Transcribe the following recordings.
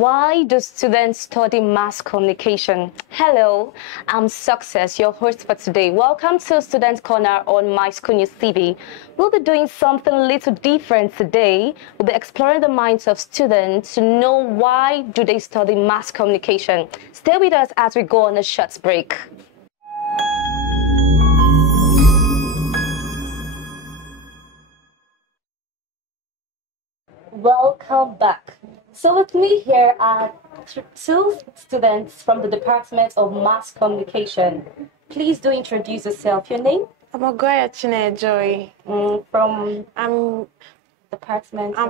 Why do students study mass communication? Hello, I'm Success, your host for today. Welcome to Student Corner on MyschoolnewsTv. We'll be doing something a little different today. We'll be exploring the minds of students to know why do they study mass communication. Stay with us as we go on a short break. Welcome back. So with me here are two students from the Department of Mass Communication. Please do introduce yourself. Your name? I'm Ogoya Joy. From I'm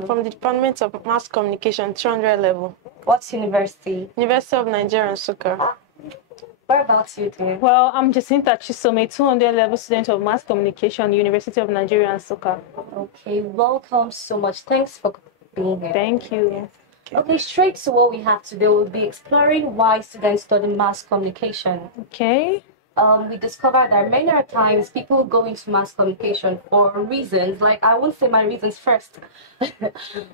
from the Department of Mass Communication, 200 level. What university? University of Nigeria, Nsukka. Whereabouts you do? Well, I'm Jacinta Chisome, 200 level student of Mass Communication, University of Nigeria, Nsukka. Okay, welcome so much. Thanks for being here. Thank you. Okay, straight to what we have today. We'll be exploring why students study mass communication. Okay. We discovered that many times people go into mass communication for reasons, like I won't say my reasons first,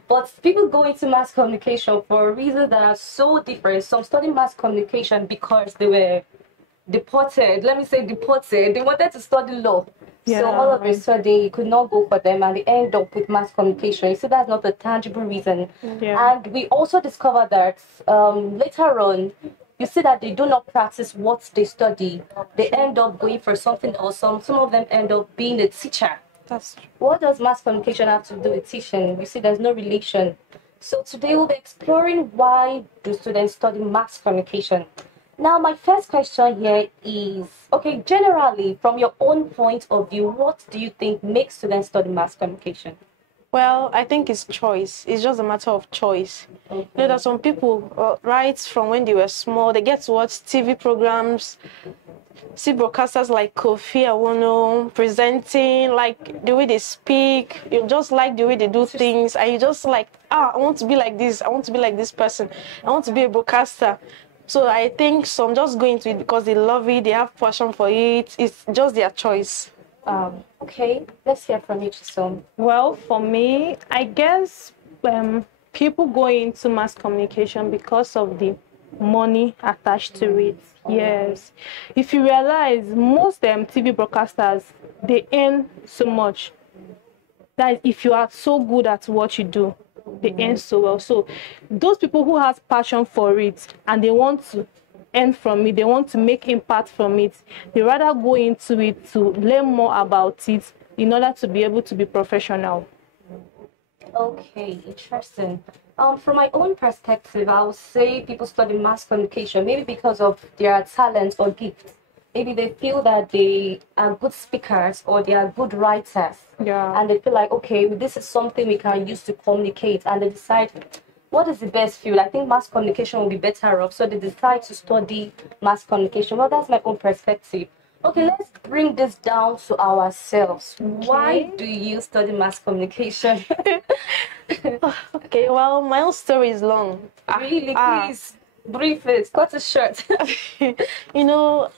but people go into mass communication for reasons that are so different. Some study mass communication because they were deported. Let me say deported. They wanted to study law. Yeah. So all of a sudden it could not go for them and they end up with mass communication. So that's not a tangible reason. Yeah. And we also discovered that later on, you see that they do not practice what they study. They end up going for something else. Some of them end up being a teacher. That's true. What does mass communication have to do with teaching? You see, there's no relation. So today we'll be exploring why do students study mass communication. Now, my first question here is, okay, generally, from your own point of view, what do you think makes students study mass communication? Well, I think it's choice. It's just a matter of choice. Okay. You know, there's some people, right from when they were small, they get to watch TV programs, see broadcasters like Kofi Awono presenting, like the way they speak. You just like the way they do things, and you just like, I want to be like this. I want to be like this person. I want to be a broadcaster. So I think some just go into it because they love it, they have passion for it. It's just their choice. Okay, let's hear from you, Chisom. Well, for me, I guess people go into mass communication because of the money attached to it. Yes. If you realize, most TV broadcasters, they earn so much. That if you are so good at what you do, they earn so well. So those people who have passion for it and they want to earn from it, they want to make impact from it, they rather go into it to learn more about it in order to be able to be professional. Okay, interesting. From my own perspective, I would say people study mass communication maybe because of their talent or gift. Maybe they feel that they are good speakers or they are good writers. Yeah. And they feel like, okay, this is something we can use to communicate. And they decide, what is the best field? I think mass communication will be better off. So they decide to study mass communication. Well, that's my own perspective. Okay, let's bring this down to ourselves. Okay. Why do you study mass communication? Okay, well, my own story is long. Really, please, brief it. Cut it short. You know,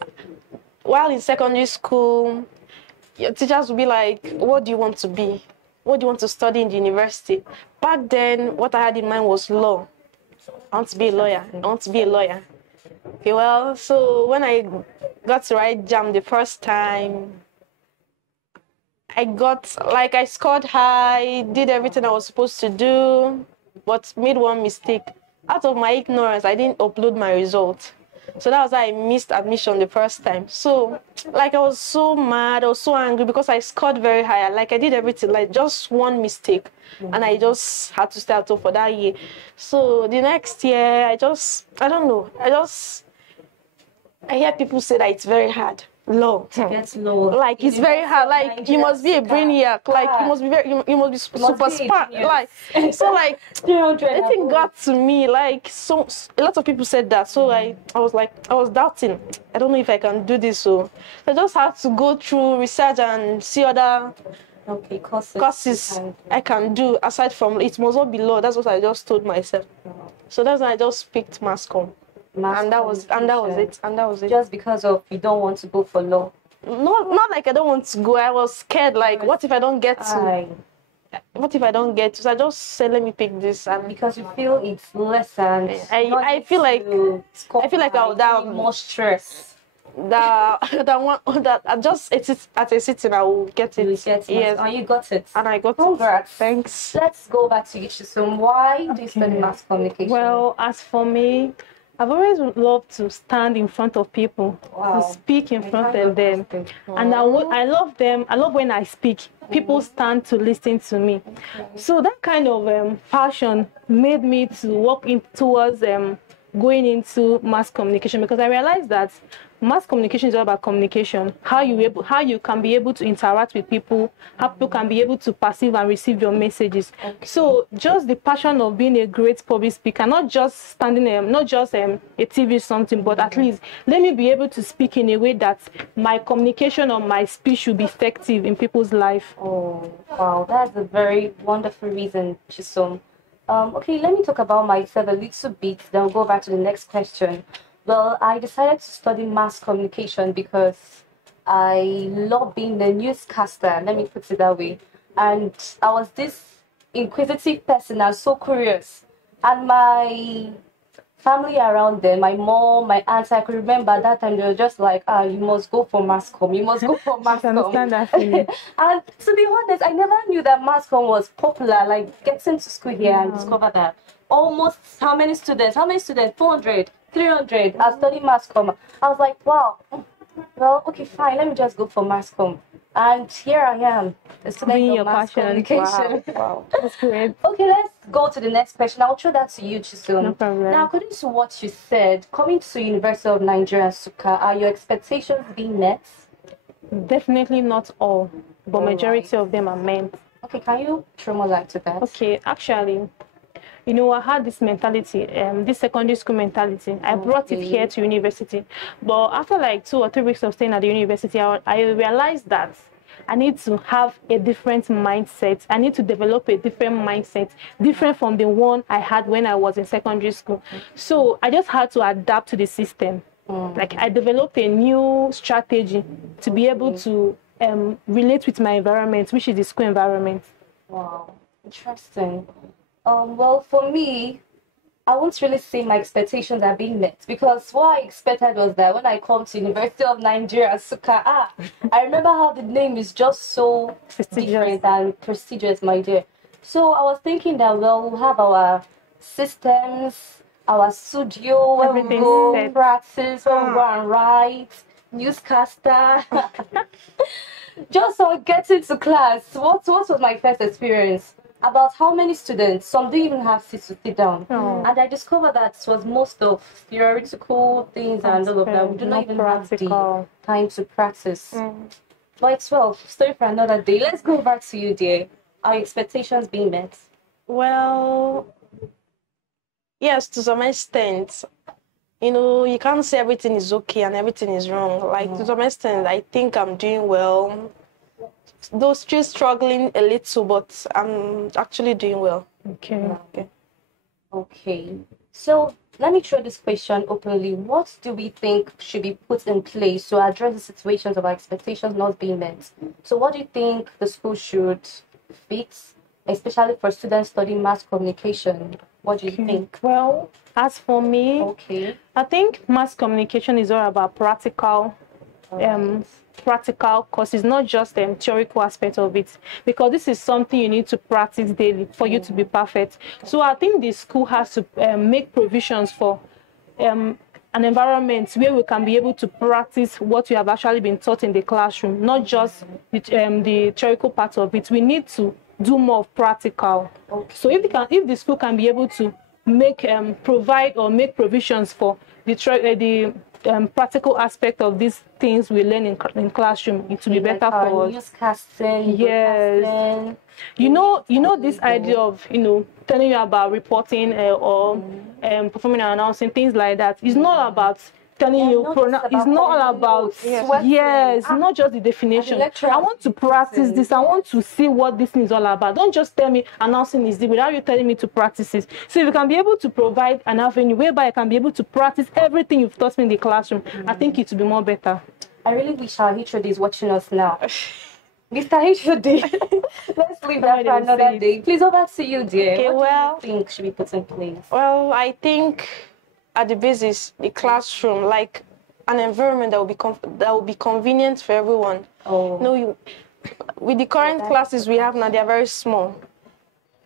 while in secondary school, your teachers would be like, what do you want to be? What do you want to study in the university? Back then, what I had in mind was law. I want to be a lawyer. I want to be a lawyer. Okay, well, so when I got to write JAM the first time, I scored high, did everything I was supposed to do, but made one mistake. Out of my ignorance, I didn't upload my result. So that was how I missed admission the first time. So, I was so mad, I was so angry because I scored very high. I did everything, just one mistake. And I just had to stay out for that year. So the next year, I don't know. I hear people say that it's very hard. Law. It's low. It's very hard. You must be a brainiac. You must be super smart. The thing got to me. So a lot of people said that. So I was doubting. I don't know if I can do this. So I just had to go through research and see other courses I can do aside from it must not be law. That's what I just told myself. So that's why I just picked mass comm. And that was it. Just because of you don't want to go for law. Not like I don't want to go. I was scared. What if I don't get to? what if I don't get it? So I just say, let me pick this, and Because you feel it's less and I feel like I would have more stress. that I just it's at a sitting I will get it. You get it. Yes. Oh, you got it. And I got Congrats. it. Thanks. Let's go back to you, Chisom. Why do you study mass communication? Well, as for me, I've always loved to stand in front of people, to speak in front of them. And I love them. I love when I speak. People stand to listen to me. So that kind of passion made me to walk towards going into mass communication, because I realized that mass communication is all about communication, how you can be able to interact with people, how people can be able to perceive and receive your messages. So just the passion of being a great public speaker, not just standing not just a TV something, but at least let me be able to speak in a way that my communication or my speech should be effective in people's life. Oh, wow, that's a very wonderful reason, Chisom. Okay, let me talk about myself a little bit, then we'll go back to the next question. Well, I decided to study mass communication because I love being a newscaster, let me put it that way. And I was this inquisitive person, I was so curious. And my family around them, my mom, my aunts, I could remember at that time they were just like, you must go for mass comm, you must go for mass comm. Understand that feeling. And to be honest, I never knew that mass comm was popular. Like getting to school here and discover that almost how many students? 400, 300 are studying mass comm. I was like, wow, well, okay, fine, let me just go for mass comm. And here I am, a student of mass communication. Wow, that's great. Okay, let's go to the next question. I'll throw that to you, Chisom. No problem. Now, according to what you said, coming to University of Nigeria, Nsukka, are your expectations being met? Definitely not all, but majority of them are men. Okay, can you throw more light to that? Okay, actually, you know, I had this mentality, this secondary school mentality. I brought it here to university. But after like 2 or 3 weeks of staying at the university, I realized that I need to have a different mindset. I need to develop a different mindset, different from the one I had when I was in secondary school. So I just had to adapt to the system. Like I developed a new strategy to be able to relate with my environment, which is the school environment. Wow, interesting. Well, for me, I won't really say my expectations are being met, because what I expected was that when I come to University of Nigeria, Nsukka, I remember how the name is just so different and prestigious, my dear. So I was thinking that, well, we'll have our systems, our studio, where we go practice, where we go and write, newscaster. Just on getting to class, what was my first experience? About how many students, some don't even have seats to sit down. And I discovered that it was most of theoretical things and all of that. We do not even have the time to practice. But it's well, story for another day. Let's go back to you, dear. Are expectations being met? Well, yes, to some extent. You know, you can't say everything is okay and everything is wrong. Like, to some extent, I think I'm doing well. Though still struggling a little, but I'm actually doing well. Okay. So let me throw this question openly. What do we think should be put in place to address the situations of our expectations not being met? So what do you think the school should fix, especially for students studying mass communication? What do you think? Well, as for me, I think mass communication is all about practical courses, not just the theoretical aspect of it, because this is something you need to practice daily for you to be perfect. So I think the school has to make provisions for an environment where we can be able to practice what we have actually been taught in the classroom, not just the theoretical part of it. We need to do more of practical. So if the school can be able to provide or make provisions for the practical aspect of these things we learn in classroom, it will be better for us. Newscasting, yes. You know this idea of telling you about reporting or performing and announcing things like that. It's not about telling you. It's not all about not just the definition. I want to practice this. I want to see what this thing is all about. Don't just tell me announcing is this without you telling me to practice it. So if you can be able to provide an avenue whereby I can be able to practice everything you've taught me in the classroom, I think it will be more better. I really wish our HOD is watching us now. Mr. HOD, let's leave that for another day. Please, over to you, dear. Okay, What do you think should be put in place? Well, I think at the basis, the classroom, like an environment that will be convenient for everyone. Oh. No, with the current classes we have now, they are very small.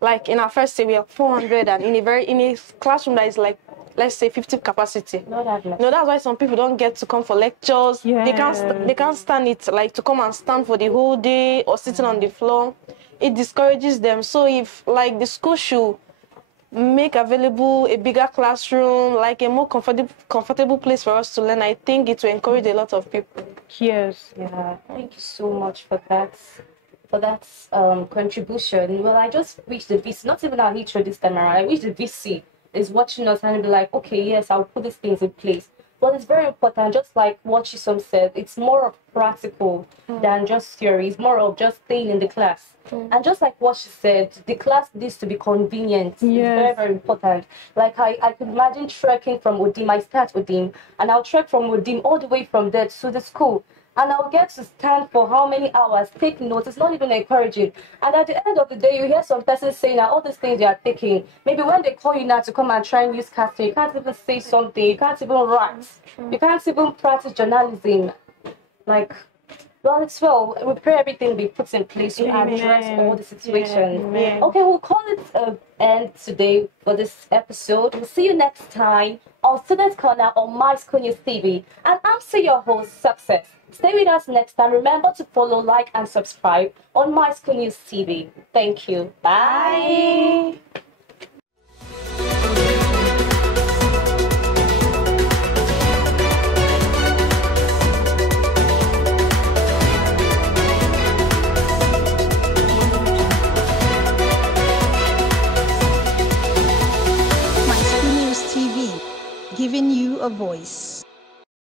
Like in our first day, we have 400, and in a classroom that is like, let's say 50 capacity. Not that much. No, that's why some people don't get to come for lectures. Yeah. They can't stand it, like to come and stand for the whole day or sitting on the floor. It discourages them. So if like the school should make available a bigger classroom, like a more comfortable place for us to learn, I think it will encourage a lot of people. Yes. Yeah, thank you so much for that. Contribution. Well, I just wish the VC, not even our HO this time around, I wish the VC is watching us and be like, okay, yes, I'll put these things in place. But it's very important, just like what Chisom said, it's more of practical than just theory. It's more of just staying in the class. And just like what she said, the class needs to be convenient. Yes. It's very, very important. Like I could imagine trekking from Odim. I start Odim, and I'll trek from Odim all the way from there to the school. And I'll get to stand for how many hours, take notes. It's not even encouraging. And at the end of the day, you hear some person saying that all these things you are taking, maybe when they call you now to come and try and use casting, you can't even say something, you can't even write, you can't even practice journalism. Like, well, it's well, we pray everything be put in place to address all the situations. Okay, we'll call it an end today for this episode. We'll see you next time on Student Corner on MyschoolnewsTV. And I'm still your host, Success. Stay with us next time. Remember to follow, like, and subscribe on MyschoolnewsTV. Thank you. Bye. MyschoolnewsTV, giving you a voice.